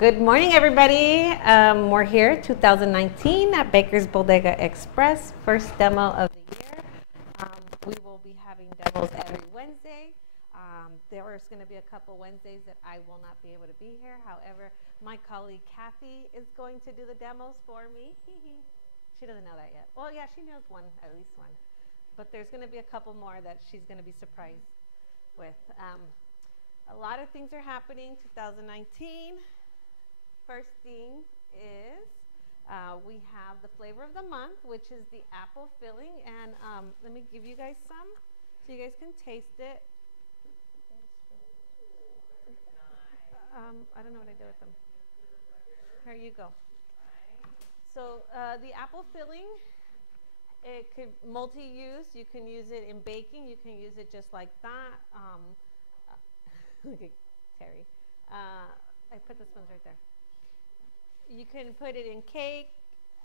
Good morning, everybody. We're here, 2019, at Baker's Bodega Express, first demo of the year. We will be having demos every Wednesday. There's going to be a couple Wednesdays that I will not be able to be here. However, my colleague Kathy is going to do the demos for me. She doesn't know that yet. Well, yeah, she knows one, at least one. But there's going to be a couple more that she's going to be surprised with. A lot of things are happening 2019. First thing is we have the flavor of the month, which is the apple filling. And let me give you guys some so you guys can taste it. I don't know what I did with them. Here you go. So the apple filling, it could multi-use. You can use it in baking. You can use it just like that. Look at Terry. I put this one right there. You can put it in cake,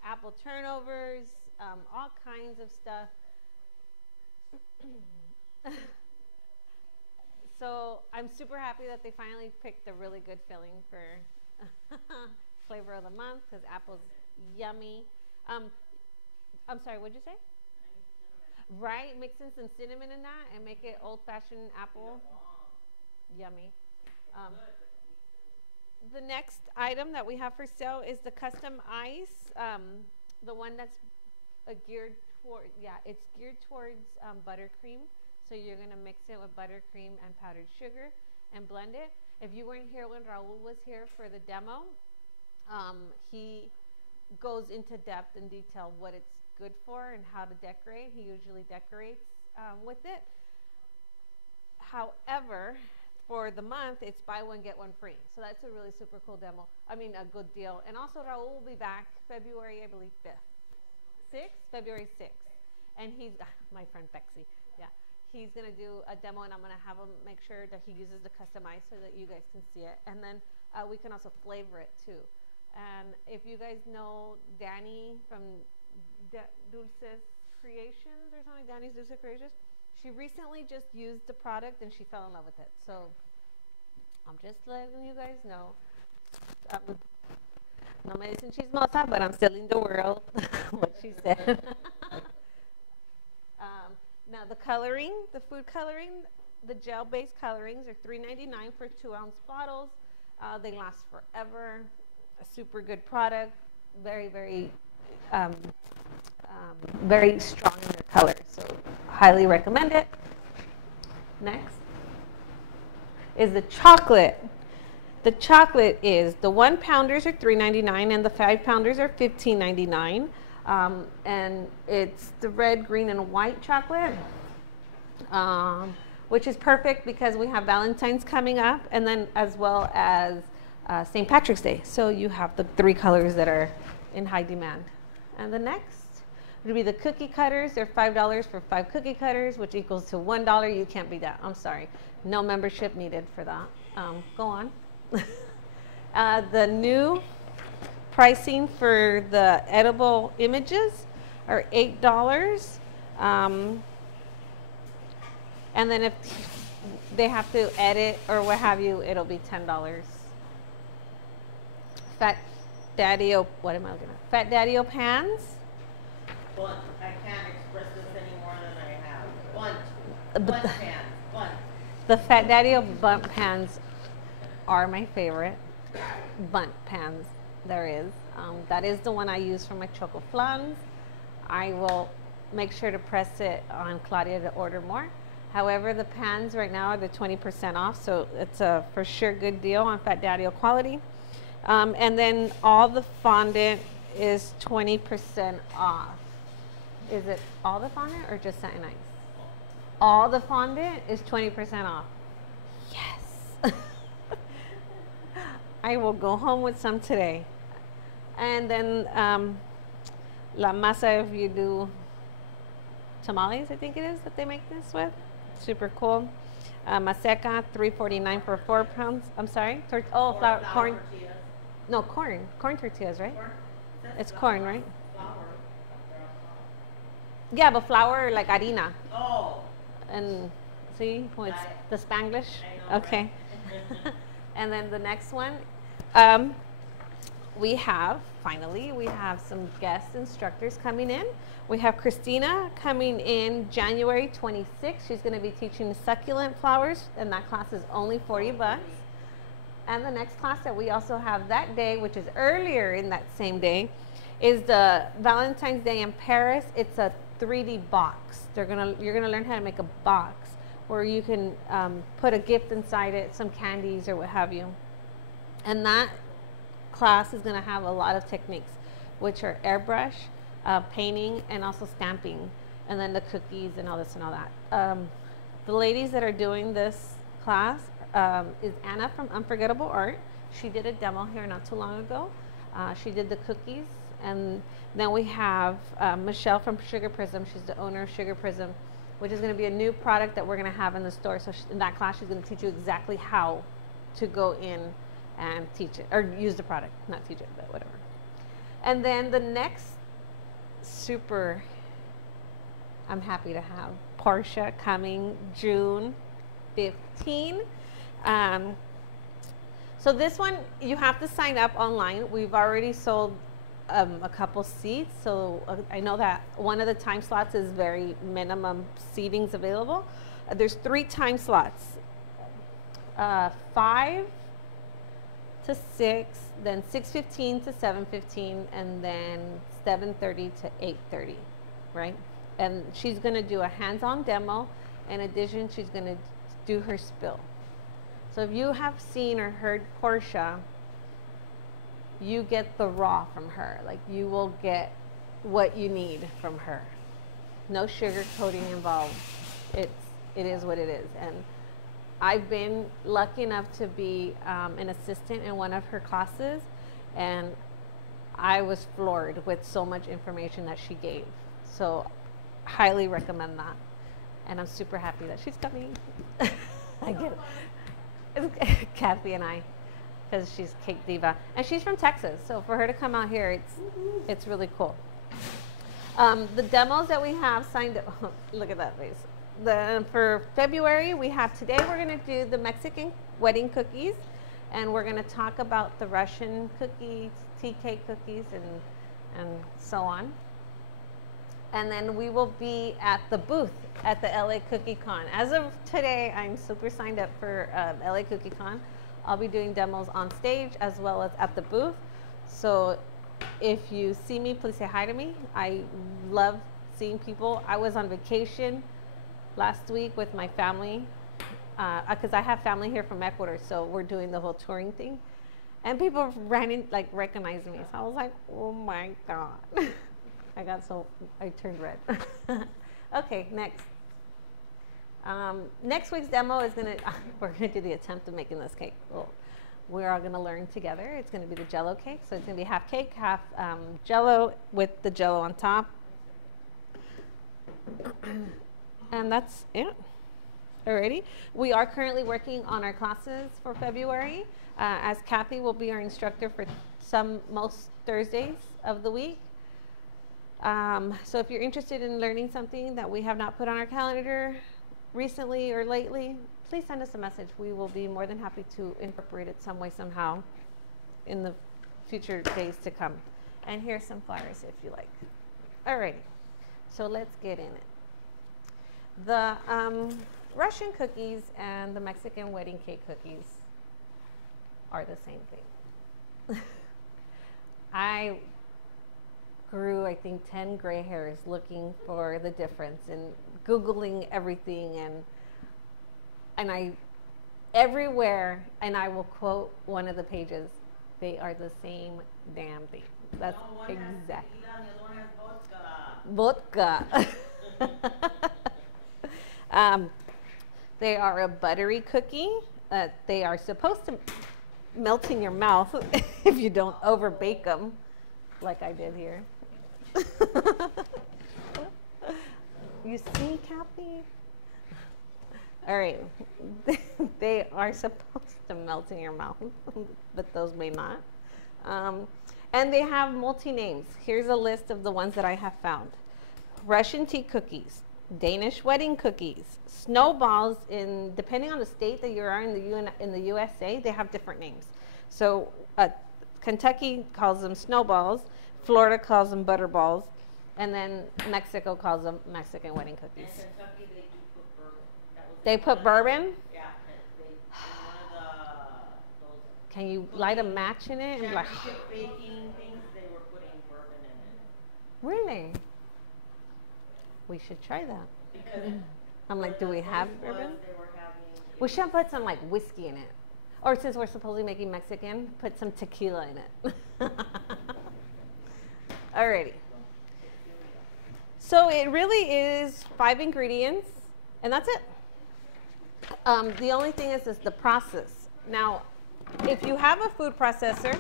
apple turnovers, all kinds of stuff. So I'm super happy that they finally picked a really good filling for flavor of the month, because apple's yummy. I'm sorry, what'd you say? Right, mix in some cinnamon in that and make it old-fashioned apple. Yummy. The next item that we have for sale is the custom ice, the one that's geared toward, it's geared towards buttercream. So you're going to mix it with buttercream and powdered sugar and blend it. If you weren't here when Raul was here for the demo, he goes into depth and detail what it's good for and how to decorate. He usually decorates with it. However, for the month, it's buy one, get one free. So that's a really super cool demo. I mean, a good deal. And also, Raul will be back February, I believe, 5th. 6th? February 6th. And he's, my friend Pepsy, he's going to do a demo, and I'm going to have him make sure that he uses the custom ice so that you guys can see it. And then we can also flavor it, too. And if you guys know Danny from Dulce's Creations or something, Danny's Dulce Creations, she recently just used the product and she fell in love with it. So I'm just letting you guys know. No me dicen chismosa, but I'm selling the world what she said. Now the coloring, the food coloring, the gel-based colorings are $3.99 for 2-ounce bottles. They last forever. A super good product. Very, very very strong in their color, so highly recommend it. Next is the chocolate. The chocolate is the 1-pounders are $3.99 and the 5-pounders are $15.99. And it's the red, green, and white chocolate, which is perfect because we have Valentine's coming up, and then as well as St. Patrick's Day. So you have the 3 colors that are in high demand. And the next would be the cookie cutters. They're $5 for 5 cookie cutters, which equals to $1. You can't beat that. I'm sorry. No membership needed for that. Go on. The new pricing for the edible images are $8. And then if they have to edit or what have you, it'll be $10. Fat Daddy-O pans. Bunt. I can't express this any more than I have. Bunt pans. Bunt. The Fat Daddy-O bunt pans are my favorite bunt pans there is. That is the one I use for my choco flans. I will make sure to press it on Claudia to order more. However, the pans right now are the 20% off, so it's a for sure good deal on Fat Daddy-O quality. And then all the fondant is 20% off. Is it all the fondant or just satin ice? All the fondant is 20% off. Yes. I will go home with some today. And then la masa, if you do tamales, I think it is that they make this with. Super cool. Maseca, $3.49 for 4 pounds. I'm sorry. Flour, corn. Tortillas. No, corn. Corn tortillas, right? Corn? It's corn, right? Flour. Yeah, but flour like harina. Oh. And see, well, it's the Spanglish. I know, Okay. right? And then the next one we have, finally, we have some guest instructors coming in. We have Christina coming in January 26th. She's going to be teaching succulent flowers, and that class is only $40. And the next class that we also have that day, which is earlier in that same day, is the Valentine's Day in Paris. It's a 3D box. You're gonna learn how to make a box where you can put a gift inside it, some candies or what have you. And that class is gonna have a lot of techniques, which are airbrush, painting, and also stamping, and then the cookies and all this and all that. The ladies that are doing this class is Anna from Unforgettable Art. She did a demo here not too long ago. She did the cookies. And then we have Michelle from Sugar Prism. She's the owner of Sugar Prism, which is going to be a new product that we're going to have in the store. So in that class, she's going to teach you exactly how to go in and teach it, or use the product, not teach it, but whatever. And then the next super, I'm happy to have Portia coming June 15. So this one, you have to sign up online. We've already sold a couple seats, so I know that one of the time slots is very minimum seatings available. There's 3 time slots, 5 to 6, then 6:15 to 7:15, and then 7:30 to 8:30, right? And she's going to do a hands-on demo. In addition, she's going to do her spill. So if you have seen or heard Portia, you get the raw from her. Like, you will get what you need from her. No sugar coating involved. It is what it is. And I've been lucky enough to be an assistant in one of her classes, and I was floored with so much information that she gave. So highly recommend that. And I'm super happy that she's coming. I get it. It's Kathy and I, because she's Cake Diva, and she's from Texas, so for her to come out here, it's really cool. The demos that we have signed up, look at that face. For February, we have today, we're going to do the Mexican wedding cookies, and we're going to talk about the Russian cookies, tea cake cookies, and so on. And then we will be at the booth at the LA Cookie Con. As of today, I'm super signed up for LA Cookie Con. I'll be doing demos on stage as well as at the booth. So if you see me, please say hi to me. I love seeing people. I was on vacation last week with my family because I have family here from Ecuador, so we're doing the whole touring thing. And people ran in, like, recognized me. So I was like, oh my God. I turned red. Okay, next. Next week's demo is we're gonna do the attempt of making this cake. Well, we're all gonna learn together. It's gonna be the Jello cake. So it's gonna be half cake, half Jello with the Jello on top. And that's it. Alrighty. We are currently working on our classes for February, as Kathy will be our instructor for most Thursdays of the week. So if you're interested in learning something that we have not put on our calendar recently or lately, please send us a message. We will be more than happy to incorporate it some way, somehow in the future days to come. And here's some flowers if you like. All right, so let's get in it. The Russian cookies and the Mexican wedding cake cookies are the same thing. I grew, I think, 10 gray hairs looking for the difference and Googling everything, and I everywhere, and I will quote one of the pages, they are the same damn thing. That's exactly. Vodka. They are a buttery cookie. They are supposed to melt in your mouth if you don't over bake them, like I did here. You see, Kathy? All right. They are supposed to melt in your mouth, but those may not. And they have multi-names. Here's a list of the ones that I have found. Russian tea cookies, Danish wedding cookies, snowballs. Depending on the state that you are in the USA, they have different names. So Kentucky calls them snowballs, Florida calls them butterballs, and then Mexico calls them Mexican wedding cookies. In Kentucky, they do put bourbon. They put bourbon? Yeah, they in one of those. Can you light a match in it and be like, Championship baking things, they were putting bourbon in it. really? We should try that. Because I'm like, do we have bourbon? They were having. We should put some like whiskey in it. Or since we're supposedly making Mexican, put some tequila in it. Alrighty. So it really is 5 ingredients, and that's it. The only thing is the process. Now, if you have a food processor,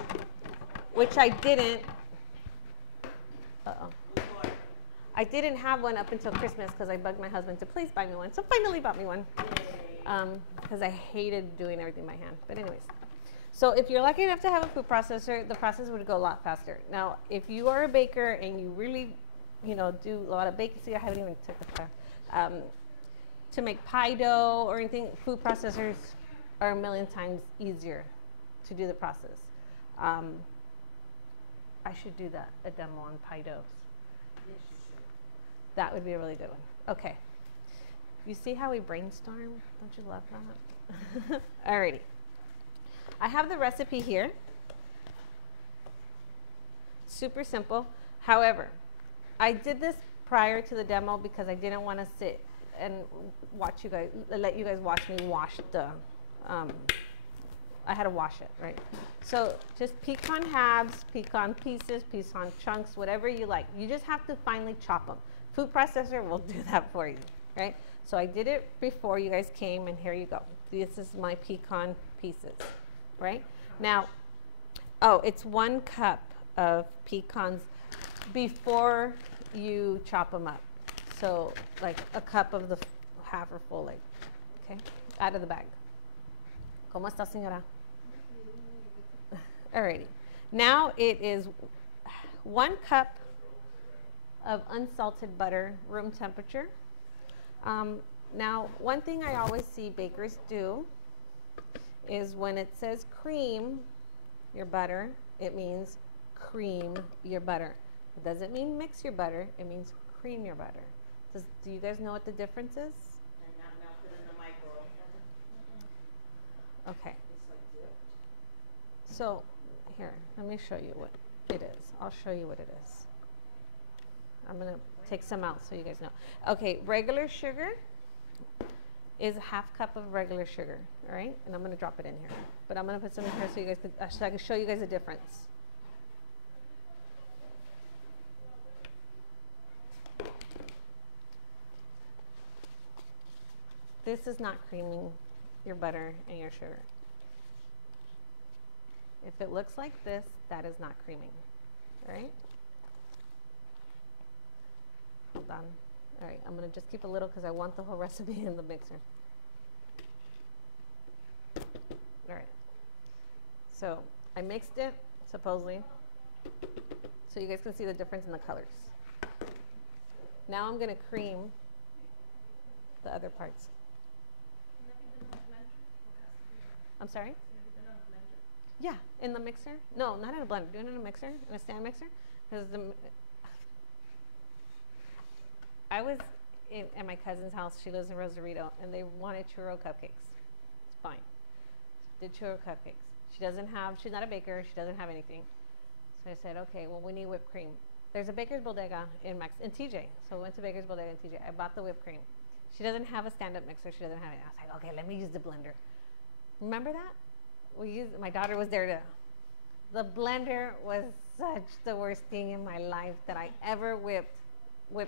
which I didn't, I didn't have one up until Christmas because I bugged my husband to please buy me one. So finally bought me one because I hated doing everything by hand. But anyways, so if you're lucky enough to have a food processor, the process would go a lot faster. Now, if you are a baker and you really, do a lot of baking, see, I haven't even took the class, to make pie dough or anything, food processors are a million times easier to do the process. I should do that, a demo on pie doughs. Yes, you should. That would be a really good one. Okay. You see how we brainstorm? Don't you love that? Alrighty. I have the recipe here. Super simple. However, I did this prior to the demo because I didn't want to sit and let you guys watch me wash the, I had to wash it, right? So just pecan halves, pecan pieces, pecan chunks, whatever you like. You just have to finely chop them. Food processor will do that for you, right? So I did it before you guys came, and here you go. This is my pecan pieces, right? Now, it's 1 cup of pecans before you chop them up. So like a cup of the half or full, like, okay, out of the bag. ¿Cómo está, señora? Alrighty. Now it is 1 cup of unsalted butter, room temperature. Now, one thing I always see bakers do is when it says cream your butter, it means cream your butter. It doesn't mean mix your butter, it means cream your butter. Do you guys know what the difference is? And not melted in the microwave. Okay. So, here, let me show you what it is. I'll show you what it is. I'm going to take some out so you guys know. Okay, regular sugar is a half cup of regular sugar, all right? And I'm going to drop it in here. But I'm going to put some in here so you guys so I can show you guys the difference. This is not creaming your butter and your sugar. If it looks like this, that is not creaming, all right? Hold on. All right, I'm going to just keep a little because I want the whole recipe in the mixer. All right. So I mixed it, supposedly, so you guys can see the difference in the colors. Now I'm going to cream the other parts. I'm sorry? Yeah, in the mixer. No, not in a blender. Do it in a mixer, in a stand mixer. Because I was at my cousin's house. She lives in Rosarito, and they wanted churro cupcakes. It's fine. Did churro cupcakes. She's not a baker. She doesn't have anything. So I said, okay, well, we need whipped cream. There's a Baker's Bodega in TJ. So we went to Baker's Bodega in TJ. I bought the whipped cream. She doesn't have a stand-up mixer. She doesn't have it. I was like, okay, let me use the blender. Remember that? My daughter was there the blender was such the worst thing in my life that I ever whip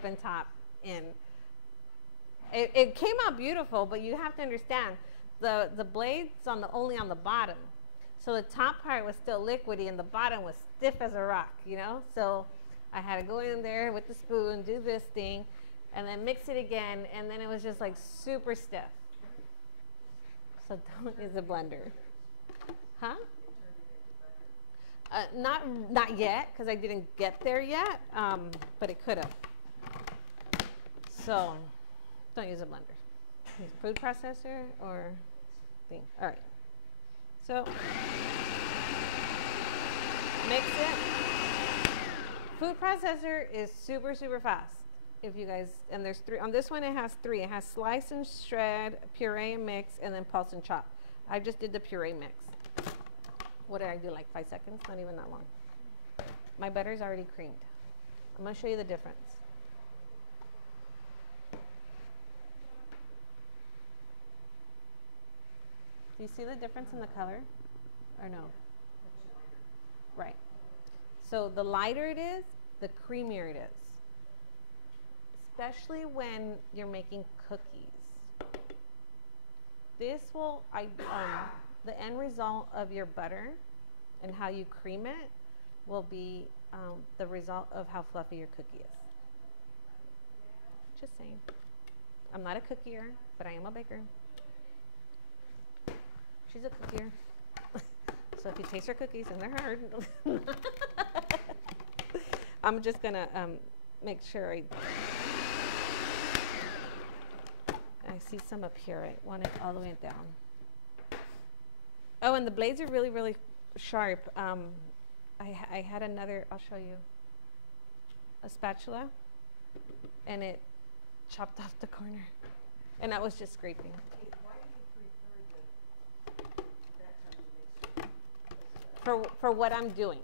and top in. It came out beautiful, but you have to understand, the blade's only on the bottom. So the top part was still liquidy and the bottom was stiff as a rock, So I had to go in there with the spoon, do this thing, and then mix it again, and then it was just like super stiff. So don't use a blender. Huh? Not yet, because I didn't get there yet, but it could have. So don't use a blender. Use food processor or thing. All right. So Mix it. Food processor is super, super fast. If you guys, and there's 3, on this one it has 3. It has slice and shred, puree and mix, and then pulse and chop. I just did the puree mix. What did I do, like 5 seconds? Not even that long. My butter's already creamed. I'm gonna show you the difference. Do you see the difference in the color, or no? Right. So the lighter it is, the creamier it is. Especially when you're making cookies. This will, the end result of your butter and how you cream it will be the result of how fluffy your cookie is. Just saying. I'm not a cookier, but I am a baker. She's a cookier. So if you taste her cookies and they're hard, I'm just gonna make sure I see some up here. I want it all the way down. Oh, and the blades are really, really sharp. I had another, I'll show you, a spatula, and it chopped off the corner. And I was just scraping. For what I'm doing,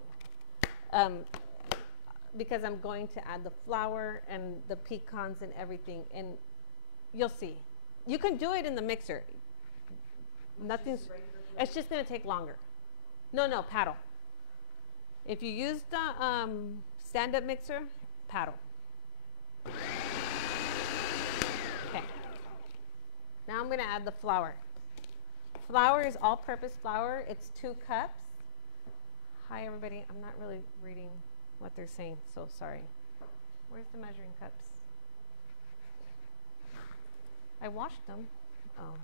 because I'm going to add the flour and the pecans and everything, and you'll see. You can do it in the mixer. Nothing's, it's just going to take longer. No, paddle. If you use the stand-up mixer, paddle. Okay. Now I'm going to add the flour. Flour is all-purpose flour. It's 2 cups. Hi, everybody. I'm not really reading what they're saying, so sorry. Where's the measuring cups? I washed them. Oh.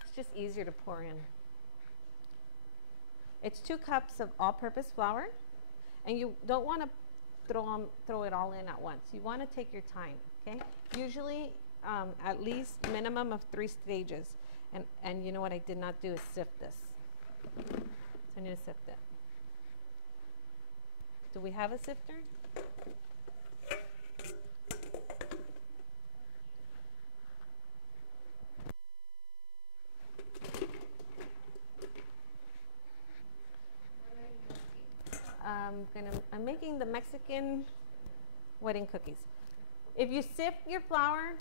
It's just easier to pour in. It's 2 cups of all-purpose flour, and you don't want to throw it all in at once. You want to take your time, okay? Usually, at least minimum of 3 stages. And you know what I did not do is sift this. So I need to sift it. Do we have a sifter? I'm making the Mexican wedding cookies. If you sift your flour,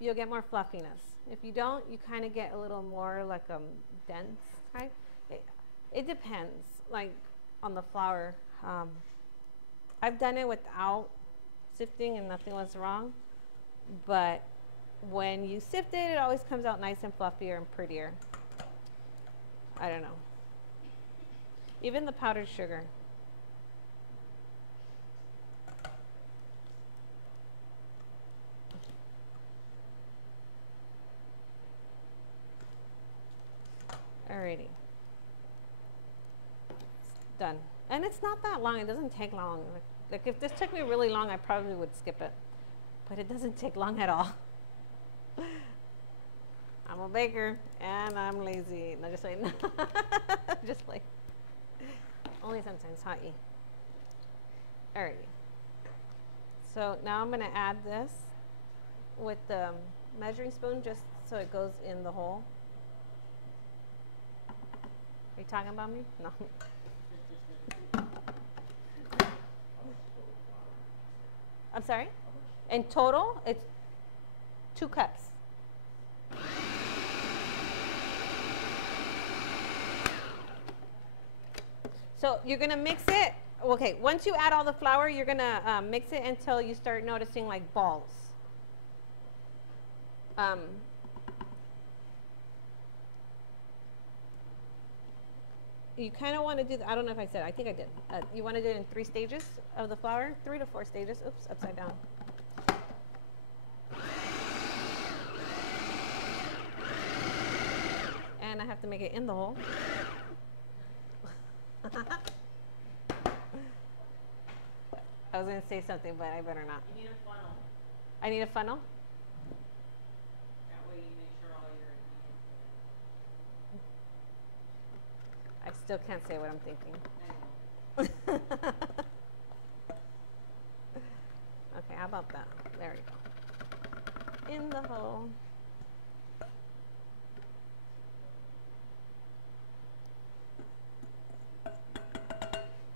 you'll get more fluffiness. If you don't, you kind of get a little more like dense type. It depends, like on the flour. I've done it without sifting and nothing was wrong. But when you sift it, it always comes out nice and fluffier and prettier. I don't know. Even the powdered sugar. Alrighty. It's done. And it's not that long. It doesn't take long. Like if this took me really long, I probably would skip it. But it doesn't take long at all. I'm a baker and I'm lazy. No, just like, just like, only sometimes, hotty. Alrighty. So now I'm going to add this with the measuring spoon just so it goes in the hole. Are you talking about me? No. I'm sorry? In total, it's 2 cups. So you're going to mix it. Okay, once you add all the flour, you're going to mix it until you start noticing like balls. You kind of want to do, I don't know if I said, I think I did. You want to do it in 3 stages of the flour, 3 to 4 stages. Oops, upside down. And I have to make it in the hole. I was going to say something, but I better not. You need a funnel. I need a funnel? That way you make sure all your ingredients I still can't say what I'm thinking. are Okay, how about that? There we go. In the hole.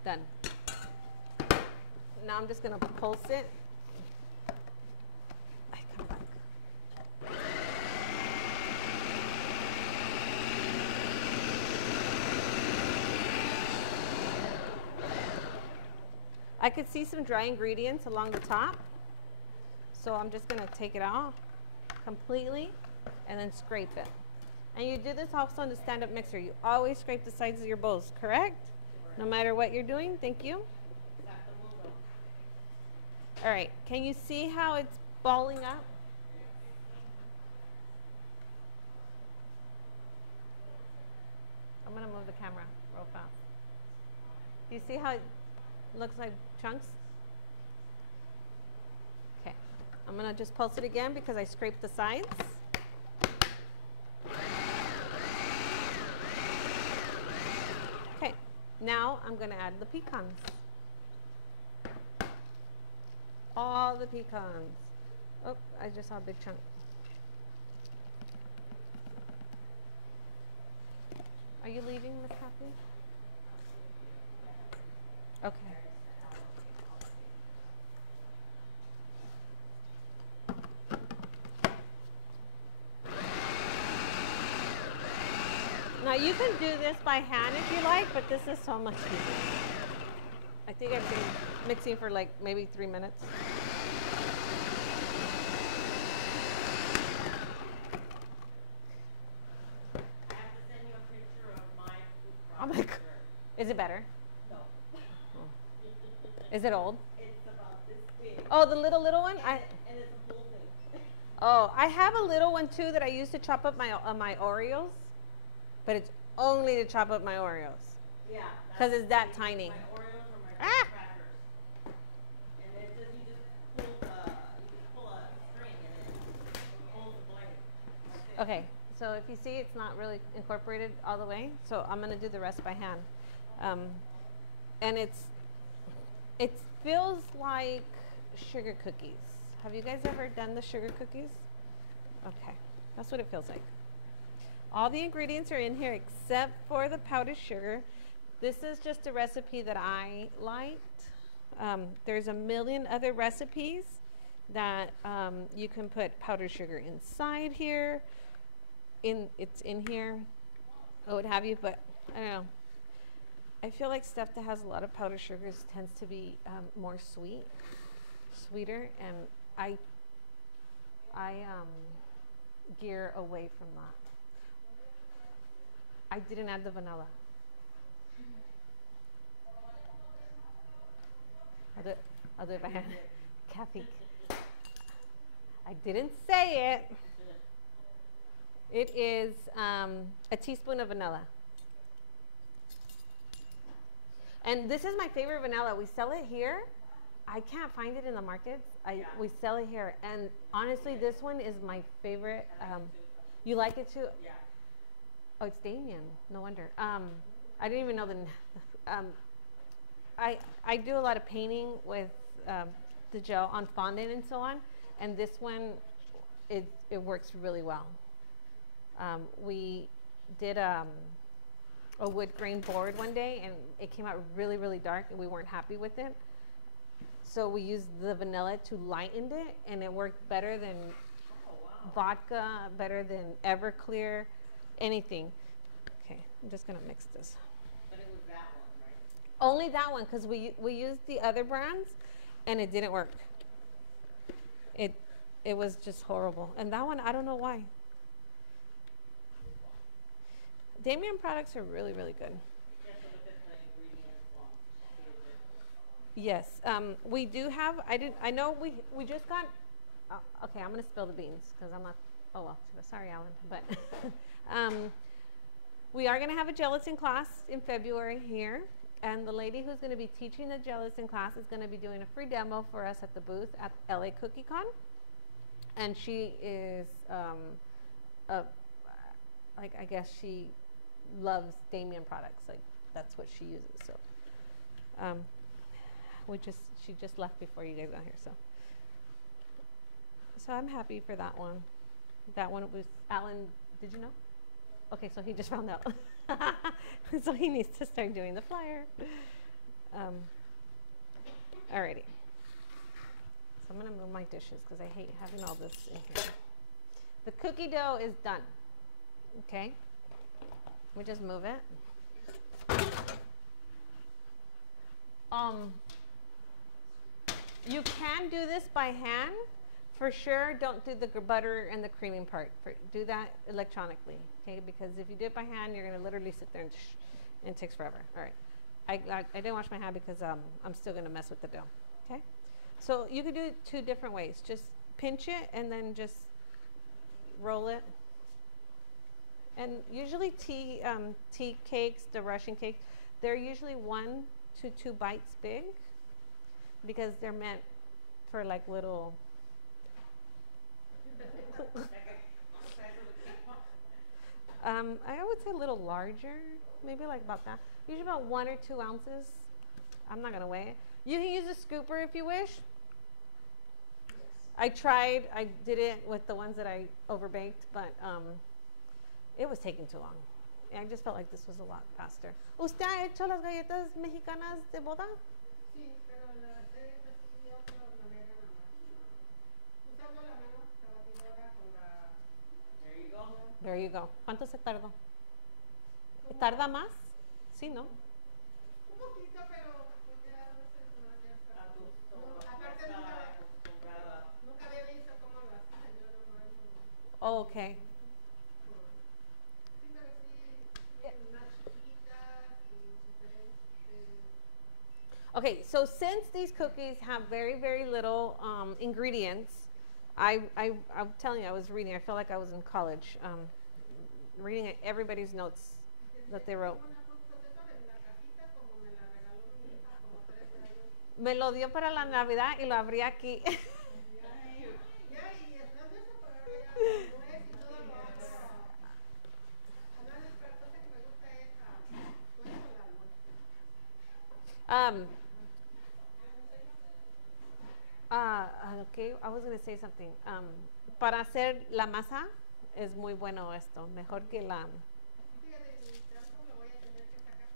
Done. Now I'm just gonna pulse it. I come back. I could see some dry ingredients along the top, so I'm just gonna take it off completely and then scrape it. And you do this also in the stand-up mixer. You always scrape the sides of your bowls, correct? No matter what you're doing. Thank you. All right, can you see how it's balling up? I'm gonna move the camera real fast. Do you see how it looks like chunks? Okay, I'm gonna just pulse it again because I scraped the sides. Okay, now I'm gonna add the pecans. All the pecans. Oh, I just saw a big chunk. Are you leaving, Miss Kathy? Okay. Now you can do this by hand if you like, but this is so much easier. I think I've been mixing for like maybe 3 minutes. Oh my God. Is it better? No. Oh. Is it old? It's about this big. Oh, the little one? And it's a whole thing. Oh, I have a little one too that I used to chop up my Oreos, but it's only to chop up my Oreos. Yeah. Because it's that tiny. My Oreos or my crackers. And it just, you just pull a string and it pulls the blade. Okay, so if you see, it's not really incorporated all the way, so I'm gonna do the rest by hand. And it feels like sugar cookies. Have you guys ever done the sugar cookies? Okay, that's what it feels like. All the ingredients are in here except for the powdered sugar. This is just a recipe that I liked. There's a million other recipes that you can put powdered sugar inside here. It's in here, I would have you, but I don't know. I feel like stuff that has a lot of powdered sugars tends to be more sweeter, and I gear away from that. I didn't add the vanilla. I'll do it by hand. Kathy, I didn't say it. It is a teaspoon of vanilla. And this is my favorite vanilla. We sell it here. I can't find it in the markets. We sell it here. And honestly, this one is my favorite. You like it too? Yeah. Oh, it's Damien. No wonder. I didn't even know the. I do a lot of painting with the gel on fondant and so on, and this one, it works really well. We did a wood grain board one day, and it came out really, really dark, and we weren't happy with it. So we used the vanilla to lighten it, and it worked better than vodka, better than Everclear, anything. Okay, I'm just gonna mix this. But it was that one, right? Only that one, because we used the other brands, and it didn't work. It was just horrible. And that one, I don't know why. Damien products are really, really good. Yes, we do have. I know we just got. Okay, I'm gonna spill the beans because I'm not. Oh well, sorry, Alan. But we are gonna have a gelatin class in February here, and the lady who's gonna be teaching the gelatin class is gonna be doing a free demo for us at the booth at LA Cookie Con, and she is like, I guess she loves Damien products. Like, that's what she uses. So Um, she just left before you guys got here, so I'm happy for that one. That one was Alan. Did you know? Okay, so he just found out. So he needs to start doing the flyer. Alrighty. So I'm gonna move my dishes because I hate having all this in here. The cookie dough is done. Okay. We just move it. You can do this by hand. For sure, don't do the butter and the creaming part. Do that electronically, okay? Because if you do it by hand, you're gonna literally sit there and it takes forever. All right. I didn't wash my hand because I'm still gonna mess with the dough, okay? So you could do it 2 different ways. Just pinch it and then just roll it. And usually tea cakes, the Russian cakes, they're usually 1 to 2 bites big because they're meant for like little. I would say a little larger, maybe like about that. Usually about 1 or 2 ounces. I'm not gonna weigh it. You can use a scooper if you wish. I did it with the ones that I overbaked, but it was taking too long. I just felt like this was a lot faster. ¿Usted ha hecho las galletas mexicanas de boda? Sí, pero las he recibido de otra manera nada más. Usando la mano, la batidora con la... There you go. There you go. ¿Cuánto se tardó? ¿Tarda más? Sí, ¿no? Un poquito, pero pues ya no sé, ya está. Aparte nunca había visto cómo lo hacían, yo no. Oh, okay. Sí, pero sí, más chiquitas y diferentes. Okay, so since these cookies have very, very little ingredients, I'm telling you, I was reading. I felt like I was in college, reading everybody's notes that they wrote. Me lo dio para la Navidad y lo abrí aquí. Okay, I was going to say something. Para hacer la masa es muy bueno esto, mejor que la.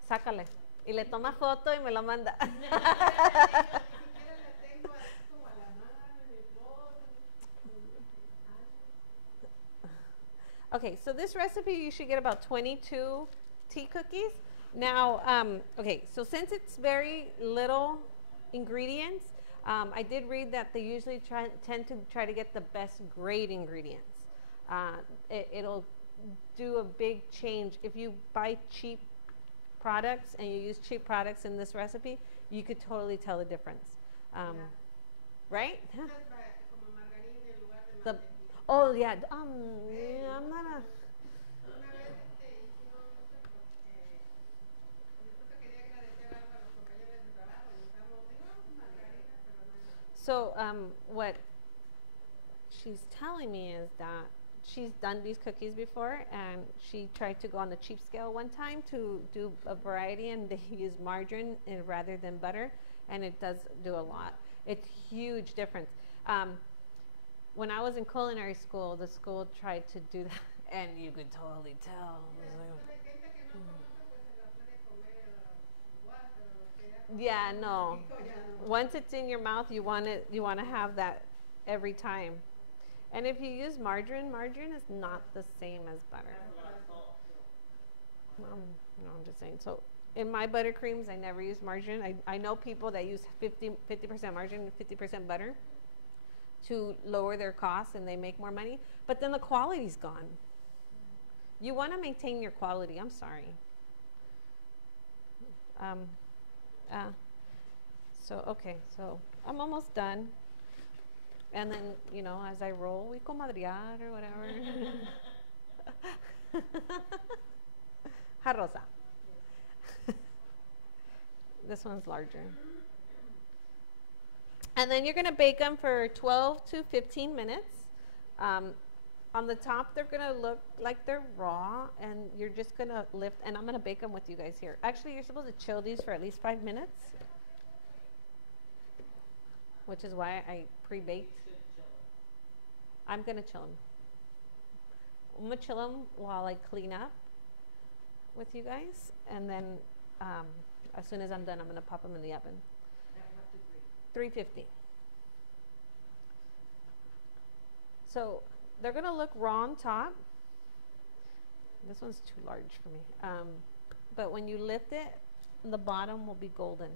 Sácale. Y le toma foto y me lo manda. Okay, so this recipe you should get about 22 tea cookies. Now, okay, so since it's very little ingredients, I did read that they usually tend to try to get the best grade ingredients. It'll do a big change. If you buy cheap products and you use cheap products in this recipe, you could totally tell the difference. Right? Oh, yeah. Yeah, I'm not a... So what she's telling me is that she's done these cookies before, and she tried to go on the cheap scale one time to do a variety, and they use margarine rather than butter, and it does do a lot. It's huge difference. When I was in culinary school, the school tried to do that, and you could totally tell. Yeah, no. Once it's in your mouth, you want to have that every time. And if you use margarine, margarine is not the same as butter. No, I'm just saying. So in my buttercreams, I never use margarine. I know people that use 50% margarine and 50% butter to lower their costs, and they make more money. But then the quality's gone. You want to maintain your quality. I'm sorry. So, okay, so I'm almost done. And then, you know, as I roll, we comadrear or whatever. Jarrosa. This one's larger. And then you're going to bake them for 12 to 15 minutes. On the top, they're gonna look like they're raw, and you're just gonna lift, and I'm gonna bake them with you guys here. Actually, you're supposed to chill these for at least 5 minutes, which is why I pre-baked. I'm gonna chill them. I'm gonna chill them while I clean up with you guys, and then as soon as I'm done, I'm gonna pop them in the oven. 350. So they're gonna look raw on top. This one's too large for me. But when you lift it, the bottom will be golden,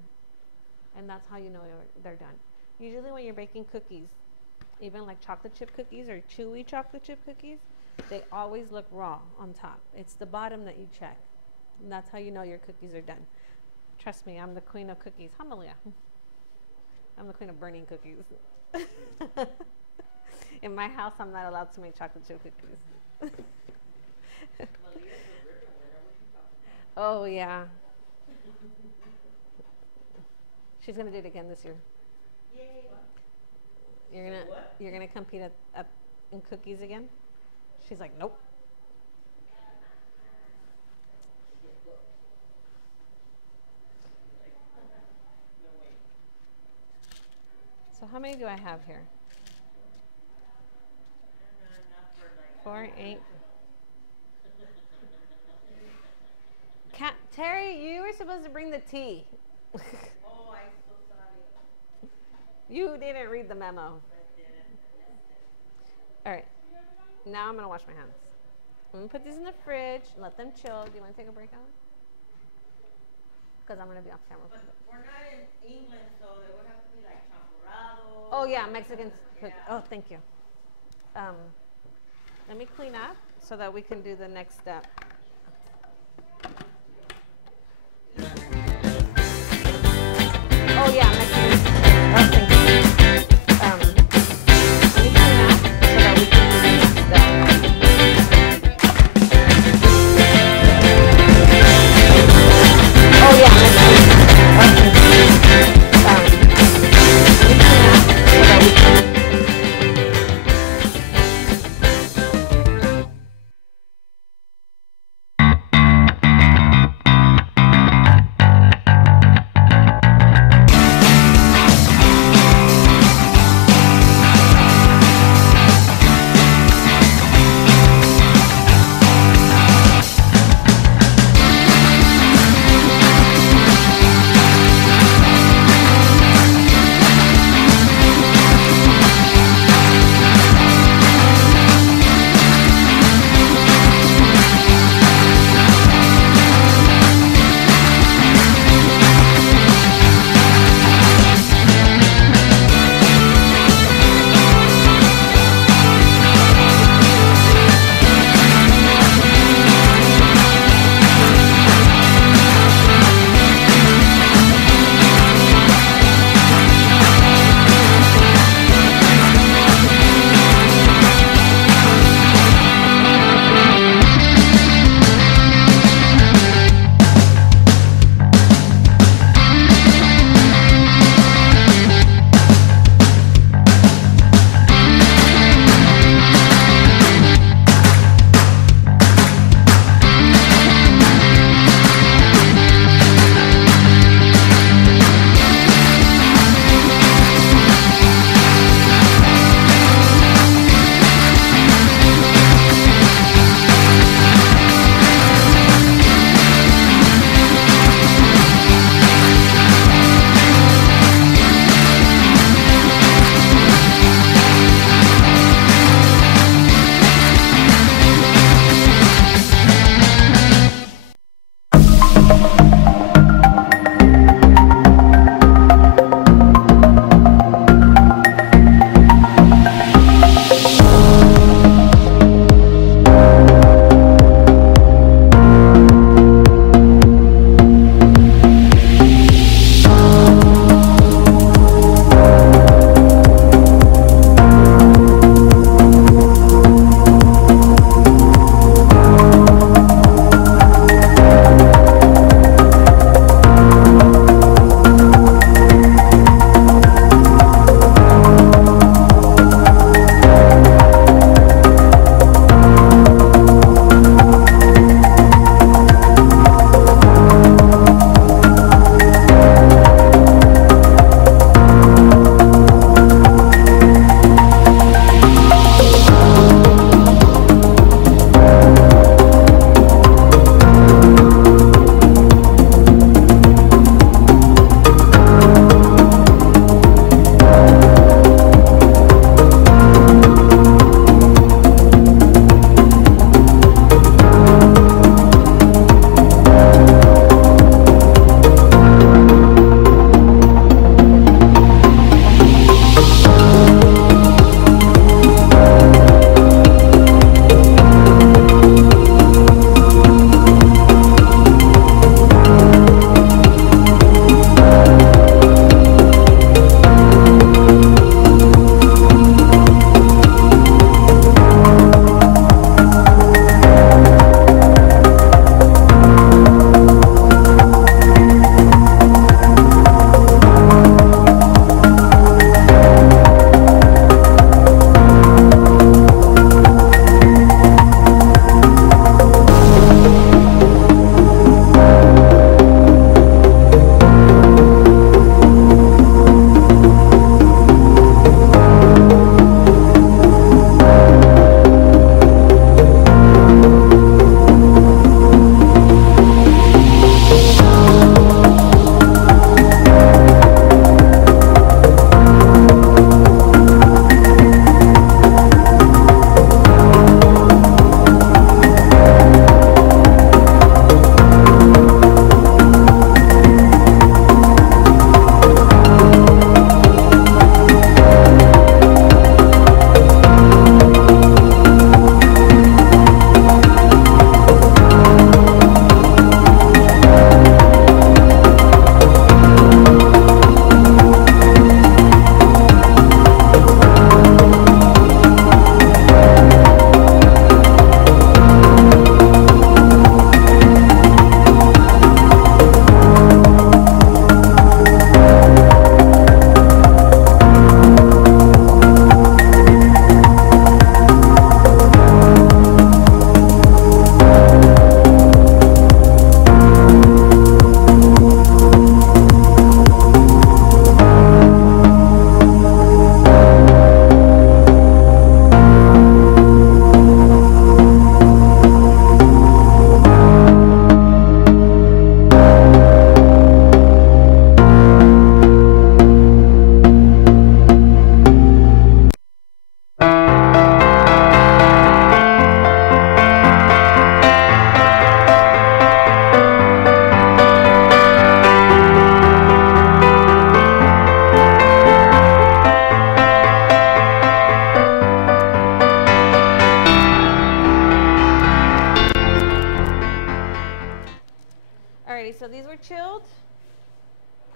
and that's how you know they're done. Usually when you're baking cookies, even like chocolate chip cookies or chewy chocolate chip cookies, they always look raw on top. It's the bottom that you check, and that's how you know your cookies are done. Trust me, I'm the queen of cookies. Hamalia. I'm the queen of burning cookies. In my house, I'm not allowed to make chocolate chip cookies. Oh, yeah. She's going to do it again this year. You're gonna compete at in cookies again? She's like, nope. So how many do I have here? 4, 8. Terry, you were supposed to bring the tea. Oh, I'm so sorry. You didn't read the memo. I didn't. All right. Now I'm going to wash my hands. I'm going to put these in the fridge, let them chill. Do you want to take a break, Alan? Because I'm going to be off camera. But we're not in England, so it would have to be like champurrado. Oh, yeah, Mexicans. Yeah. Oh, thank you. Let me clean up so that we can do the next step. Oh, yeah, Mexicans. Oh, thank you. Let me clean up so that we can do the next step. Oh, yeah, Mexicans. Oh, thank you. Let me clean up so that we can.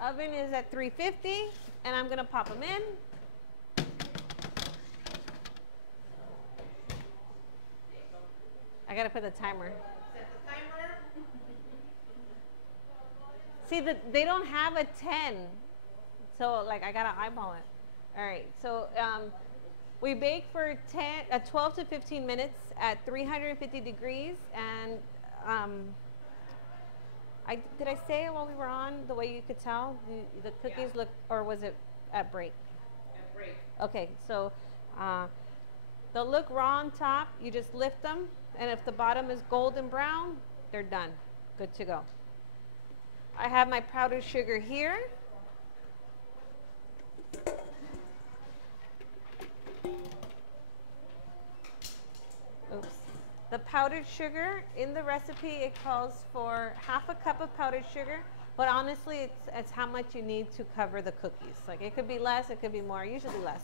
Oven is at 350, and I'm gonna pop them in. I gotta put the timer. Set the timer. See, they don't have a 10, so like I gotta eyeball it. All right, so we bake for 12 to 15 minutes at 350 degrees, and did I say it while we were on the way you could tell the cookies look, or was it at break? At break. Okay, so they'll look raw on top. You just lift them, and if the bottom is golden brown, they're done. Good to go. I have my powdered sugar here. Oops. The powdered sugar, in the recipe, it calls for half a cup of powdered sugar, but honestly, it's how much you need to cover the cookies. Like, it could be less, it could be more, usually less.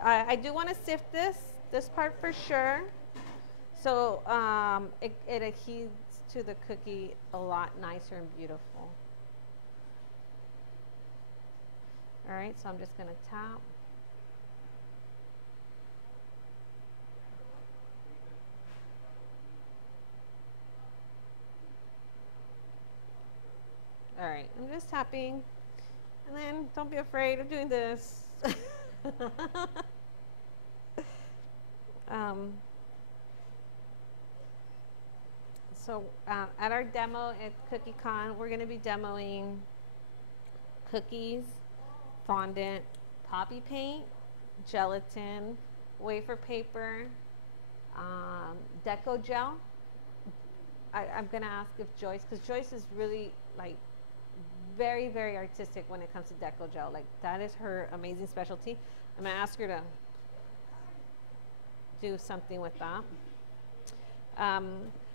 I do want to sift this part for sure, so it adheres to the cookie a lot nicer and beautiful. All right, so I'm just going to tap. All right, I'm just tapping, and then don't be afraid of doing this. So at our demo at CookieCon, we're going to be demoing cookies, fondant, poppy paint, gelatin, wafer paper, deco gel. I'm going to ask if Joyce, because Joyce is really like very, very artistic when it comes to deco gel. Like, that is her amazing specialty. I'm going to ask her to do something with that.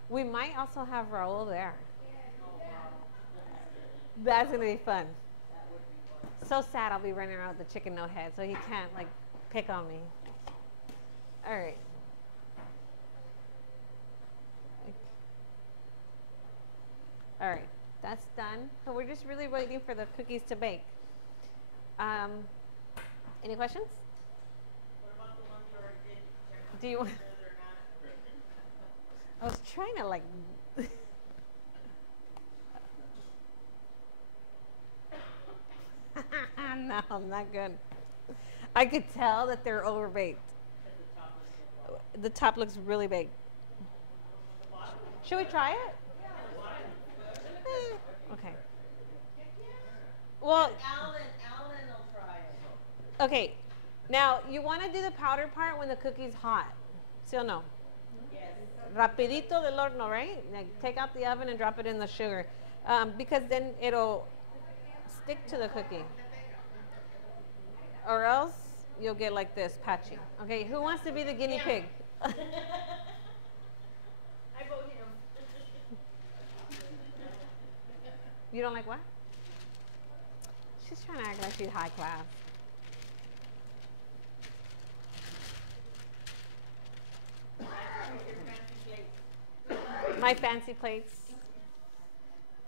We might also have Raul there. That's going to be fun. So sad I'll be running around with the chicken no head, so he can't like pick on me. All right. All right, that's done. So we're just really waiting for the cookies to bake. Any questions? What about the ones you already did? Do you want? They're not. I was trying to like. No, I'm not good. I could tell that they're overbaked. The top looks really baked. Should we try it? Okay. Well, Alan will try it. okay. Now, you want to do the powder part when the cookie's hot. ¿Sí o no? Yes. Rapidito del horno, right? Like, take out the oven and drop it in the sugar. Because then it'll stick to the cookie. Or else you'll get like this, patchy. Okay, who wants to be the guinea pig? I vote him. You don't like what? She's trying to act like she's high class. My fancy plates.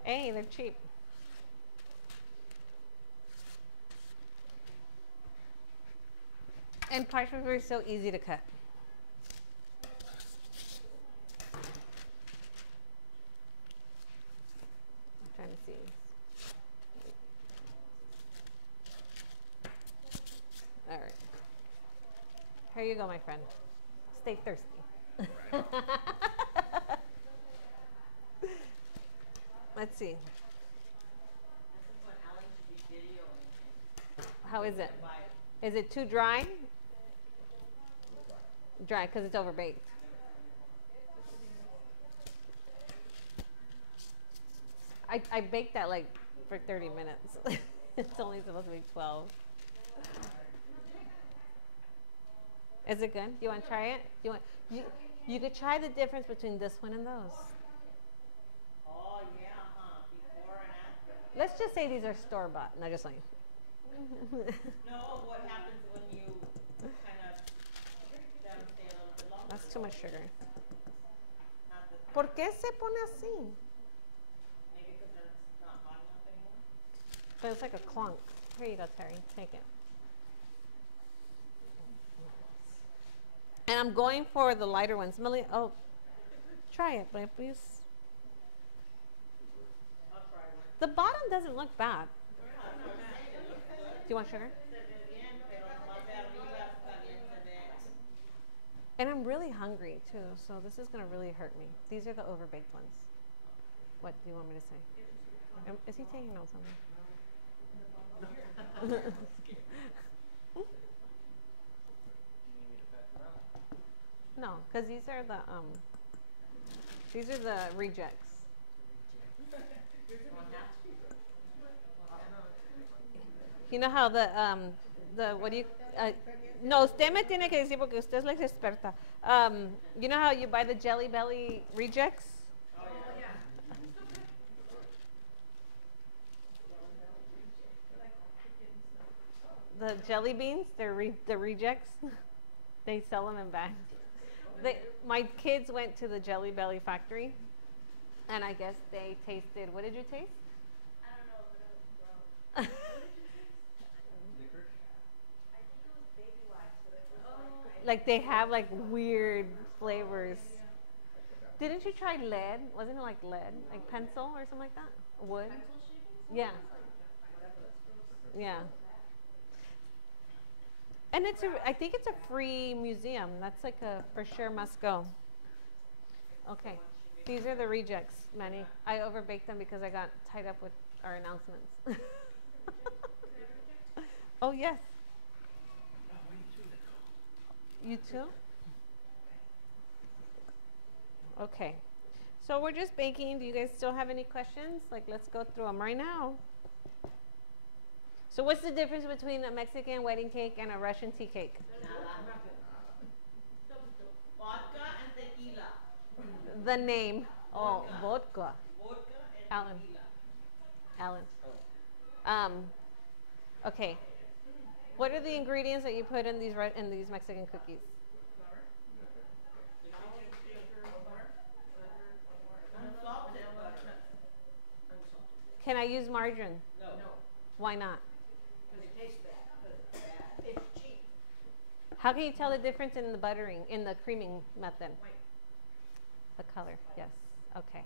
Hey, they're cheap. And parchment paper is so easy to cut. I'm trying to see. All right. Here you go, my friend. Stay thirsty. Let's see. This is when Alan should be videoing. How is it? Is it too dry? Dry, because it's overbaked. I baked that like for 30 minutes. It's only supposed to be 12. Is it good? Do you want to try it? Do you could try the difference between this one and those. Oh, yeah, huh? Before and after. Let's just say these are store-bought. No, just like. No, what happens when you kind of let them stay a little bit longer? That's too much sugar. Not the, ¿Por qué se pone así? maybe because they're not hot enough anymore. So it's like a clunk. Here you go, Terry. Take it. And I'm going for the lighter ones. Millie, oh, try it, please. I'll try one. The bottom doesn't look bad. Do you want sugar? And I'm really hungry too, so this is gonna really hurt me. These are the overbaked ones. What do you want me to say? Is he taking notes on me? No, because these are the rejects. You know how the what do you no, usted me tiene que decir porque usted es la experta. You know how you buy the Jelly Belly rejects? Oh, yeah. The jelly beans, they're the rejects. They sell them in bags. My kids went to the Jelly Belly factory, and I guess they tasted. What did you taste? I don't know, but it was gross. What did you taste? Licorice? I think it was baby wipes, but it was Like they have like weird flavors. Didn't you try lead? Wasn't it like lead, like pencil or something like that? Wood? pencil shavings? Yeah. Yeah. And I think it's a free museum. That's like a for sure must go. Okay. These are the rejects, Manny. I overbaked them because I got tied up with our announcements. Oh, yes. You too? Okay. So we're just baking. Do you guys still have any questions? Like, let's go through them right now. So what's the difference between a Mexican wedding cake and a Russian tea cake? Vodka and tequila. The name. Oh, vodka. Vodka and Alan. tequila. Alan. Okay. What are the ingredients that you put in these Mexican cookies? Unsalted butter. Can I use margarine? No. Why not? Because it tastes bad. Because it's bad. It's cheap. How can you tell the difference in the buttering, in the creaming method? White. The color, yes. Okay.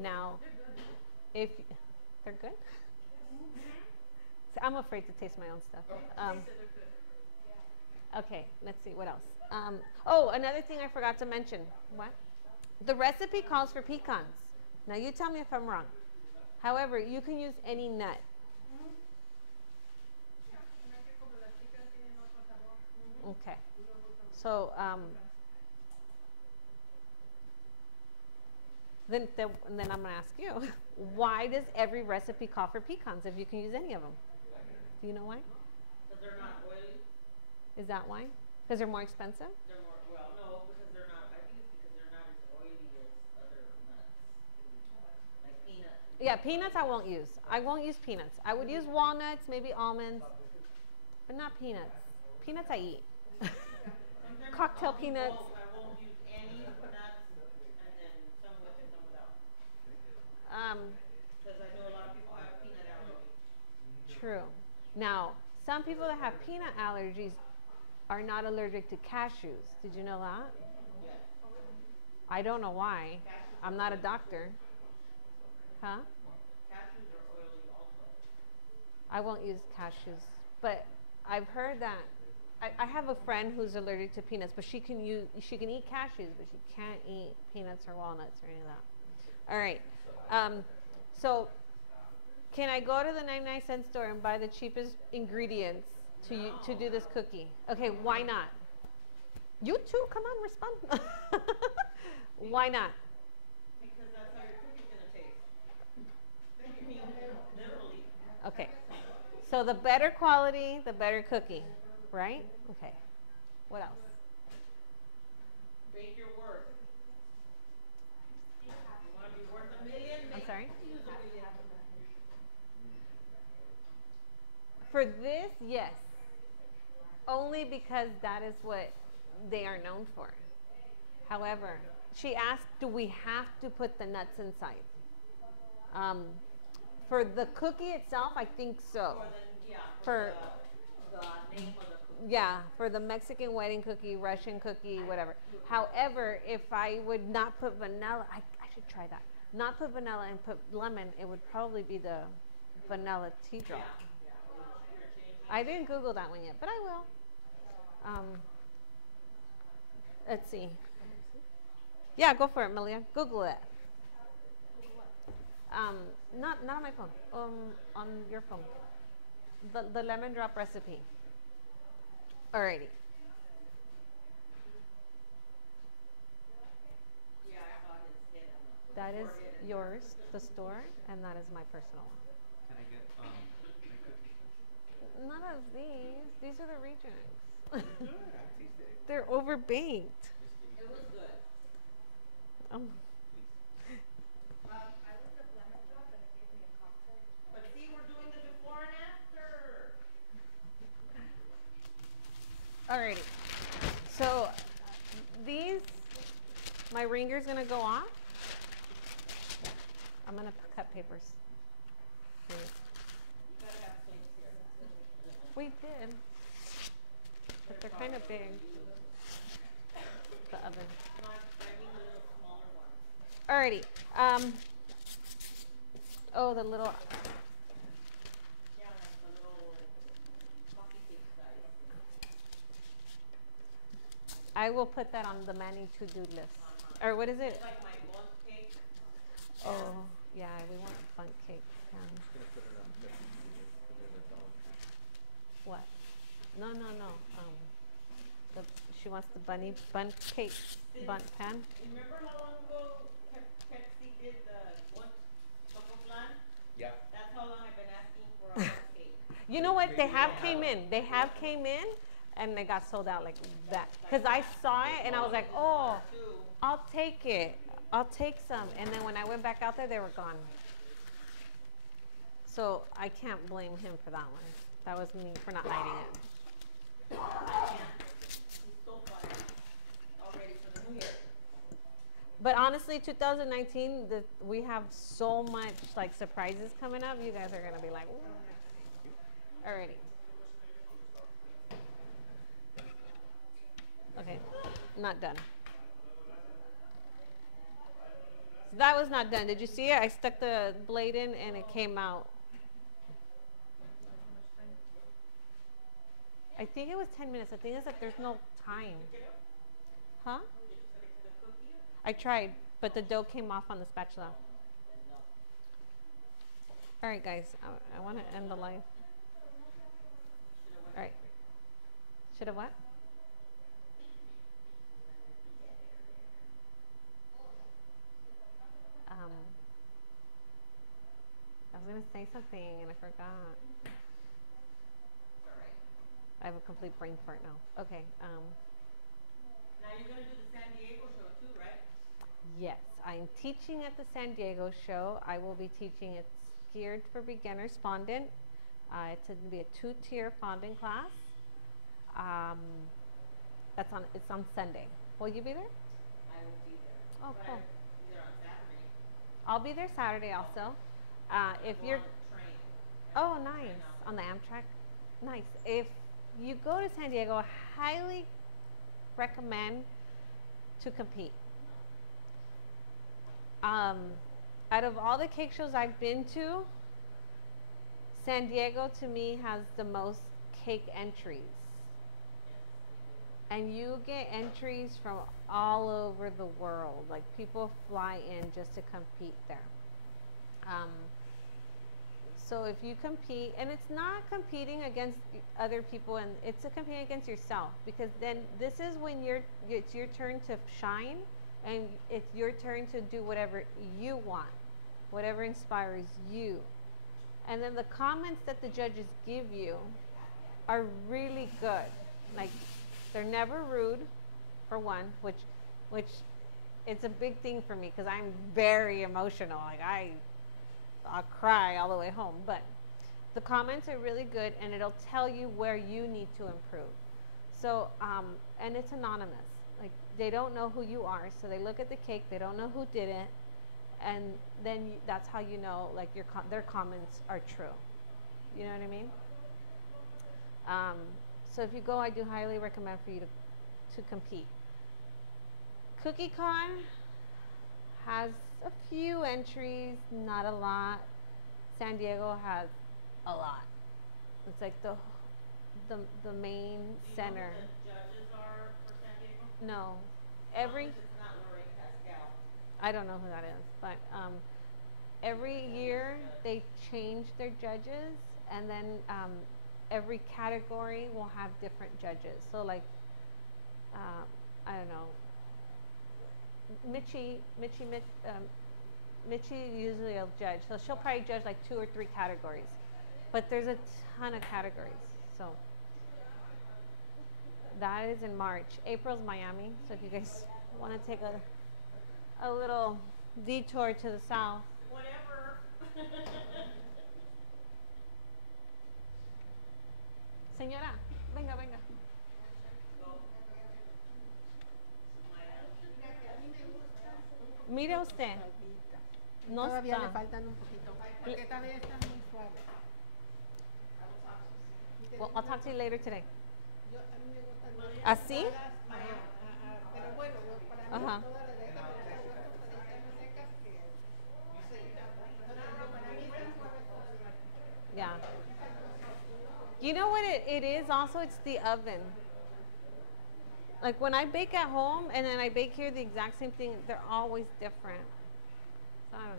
Now, if they're good? So I'm afraid to taste my own stuff. Okay, let's see, what else? Oh, another thing I forgot to mention. What? The recipe calls for pecans. Now you tell me if I'm wrong. However, you can use any nut. Okay. So, then I'm going to ask you, why does every recipe call for pecans if you can use any of them? Do you know why? Because they're not oily. Is that why? Because they're more expensive? They're more, well, no, because they're not, I think it's because they're not as oily as other nuts. Like peanuts. Yeah, peanuts I won't use. I won't use peanuts. I would use walnuts, maybe almonds, but not peanuts. Peanuts I eat. Sometimes Cocktail I'll do peanuts. both. I won't use any nuts and then some with and some without. Because I know a lot of people have peanut allergy. True. Now, some people that have peanut allergies are not allergic to cashews. Did you know that? Yes. I don't know why. I'm not a doctor. Huh? Cashews are oily also. I won't use cashews. But I've heard that I have a friend who's allergic to peanuts, but she can eat cashews, but she can't eat peanuts or walnuts or any of that. All right. So can I go to the 99-cent store and buy the cheapest ingredients to do this cookie? Okay, why not? You too, come on, respond. Why not? Because that's how your cookie's going to taste. I mean, literally. Okay. So the better quality, the better cookie, right? Okay. What else? Make your worth. You want to be worth $1 million? I'm sorry? Use $1 million. For this, yes. Only because that is what they are known for. However, she asked, do we have to put the nuts inside? For the cookie itself, I think so. For the name of the cookie. yeah, for the Mexican wedding cookie, Russian cookie, whatever. However, if I would not put vanilla, I should try that. Not put vanilla and put lemon, it would probably be the vanilla tea drop. I didn't Google that one yet, but I will. Let's see. Yeah, go for it, Melia. Google it. Not on my phone. On your phone. The lemon drop recipe. Alrighty. Yeah, I saw his head on the That is yours, the store, and that is my personal one. Can I get my cookie? None of these. These are the rejects. Good, I tasted it. They're overbaked. It was good. Um, I looked up lemon drop and it gave me a cocktail. But see, we're doing the before and after. Alrighty. So these, my ringer's gonna go off. I'm gonna cut papers. Here. You gotta have plates here. We did, but they're kind of big. The oven. No, I mean the little smaller ones. Alrighty. Oh, the little. Yeah, like the little coffee cake size. I will put that on the Manny to-do list. Or what is it? It's like my bundt cake. Oh, yeah, we want bundt cake. I'm just gonna put it on Pepsy Garcia because they're the Dollar Tree. What? No. She wants the bundt cake, bundt pan. Remember how long ago Pepsi did the bundt choco flan? Yeah. That's how long I've been asking for a bundt cake. You know what? They have came in. They have came in, and they got sold out like that. Cause I saw it and I was like, oh, I'll take it. I'll take some. And then when I went back out there, they were gone. So I can't blame him for that one. That was me for not hiding it. He's so fun. All ready for the new year. But honestly, 2019, we have so much like surprises coming up. You guys are gonna be like, ooh. Alrighty. Okay, not done. So that was not done. Did you see it? I stuck the blade in and it came out. I think it was 10 minutes. The thing is that there's no time. Huh? I tried, but the dough came off on the spatula. All right, guys, I want to end the live. All right. Should have what? I was going to say something and I forgot. I have a complete brain fart now. Okay. Now you're going to do the San Diego show too, right? Yes, I'm teaching at the San Diego show. I will be teaching. It's geared for beginners fondant. It's going to be a 2-tier fondant class. It's on Sunday. Will you be there? I will be there. Oh, But cool. I'll be there on Saturday. I'll be there Saturday also. If Go you're, on the train. oh, nice, on the Amtrak. Nice. If you go to San Diego, I highly recommend to compete. Out of all the cake shows I've been to, San Diego to me has the most cake entries. And you get entries from all over the world. Like people fly in just to compete there. So if you compete, and it's not competing against other people, and it's a competing against yourself, because then this is when it's your turn to shine, and it's your turn to do whatever you want, whatever inspires you. And then the comments that the judges give you are really good. Like, they're never rude, for one, which it's a big thing for me because I'm very emotional. Like I'll cry all the way home. But the comments are really good, and it'll tell you where you need to improve. So, and it's anonymous. Like, they don't know who you are, so they look at the cake. They don't know who did it. and then that's how you know like their comments are true. You know what I mean? So if you go, I do highly recommend for you to compete. CookieCon has a few entries, not a lot. San Diego has a lot. It's like the main center. Do you know who the judges are for San Diego? No, As every long as it's not Lorraine Pascal. I don't know who that is, but every year they change their judges, and then every category will have different judges. So like, I don't know, Mitchie usually will judge, so she'll probably judge like 2 or 3 categories, but there's a ton of categories. So that is in March. April's Miami, so if you guys want to take a little detour to the south. Whatever. Señora, venga, venga. Mire usted. No Todavía está. le faltan un poquito, porque todavía están muy suaves. Well, I'll talk to you later today. Yo, a mí me gustan más ¿Así? tostadas, pero bueno, para mí Ajá. todas las de esta me gustan más tostaditas más secas que... No, para mí están suaves todavía. Yeah. You know what it is also? It's the oven. Like when I bake at home and then I bake here the exact same thing, they're always different. So I don't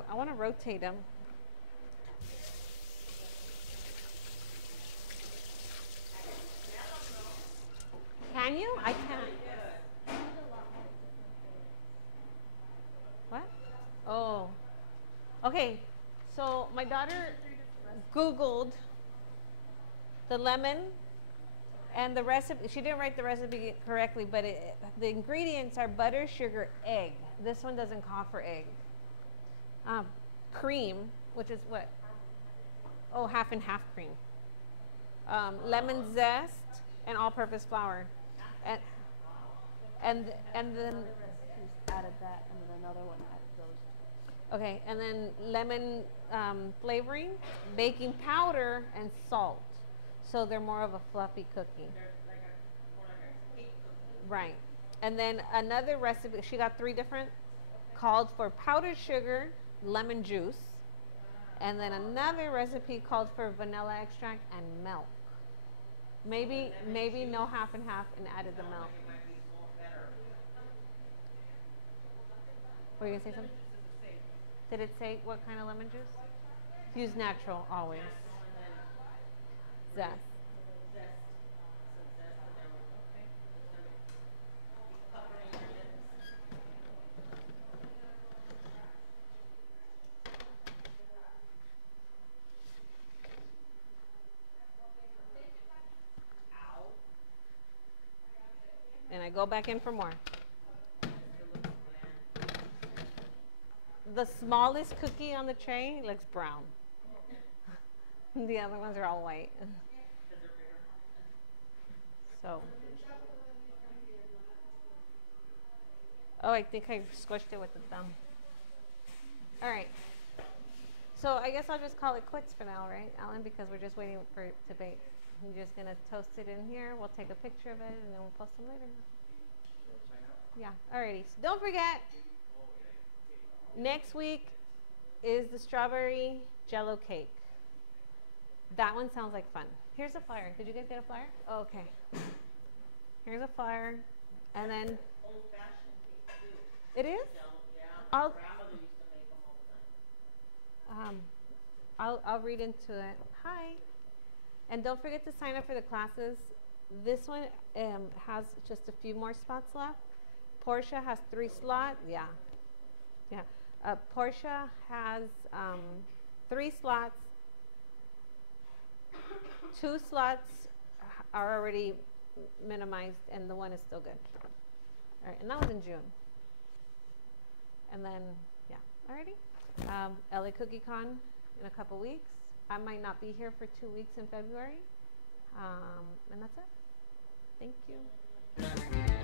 know. I want to rotate them. Can you? I can't. What? Oh. Okay. So my daughter Googled the lemon and the recipe. She didn't write the recipe correctly, but the ingredients are butter, sugar, egg. This one doesn't call for egg. Cream, which is what? Oh, half and half cream. Lemon zest and all-purpose flour. And then Added that, and then another one added those. okay, and then lemon flavoring, baking powder, and salt. So they're more of a fluffy cookie. They're like more like a cake cookie. Right. And then another recipe, she got 3 different, called for powdered sugar, lemon juice. And then another recipe called for vanilla extract and milk. Maybe no half and half and added the milk. It might be more better. Were you going to say something? Did it say what kind of lemon juice? Use natural always. Zest. Zest. Some zest in there. Okay. It's gonna be puckering your lips. Ow. And I go back in for more. Still looks bland. The smallest cookie on the tray looks brown. The other ones are all white. Because they're bigger. So. Oh, I think I squished it with the thumb. All right. So I guess I'll just call it quits for now, right, Alan? Because we're just waiting for it to bake. I'm just gonna toast it in here. We'll take a picture of it and then we'll post them later. Yeah. Alrighty. So don't forget. Next week is the strawberry jello cake. That one sounds like fun. Here's a flyer. Did you guys get a flyer? Oh, okay. Here's a flyer, and then Old fashioned cake too. it is. Yeah. I'll Grandmother used to make them all the time. I'll read into it. Hi, and don't forget to sign up for the classes. This one has just a few more spots left. Portia has 3 slots. Yeah. Portia has 3 slots. 2 slots are already minimized, and the one is still good. All right, and that was in June. And then, yeah, alrighty. LA Cookie Con in a couple weeks. I might not be here for 2 weeks in February. And that's it. Thank you.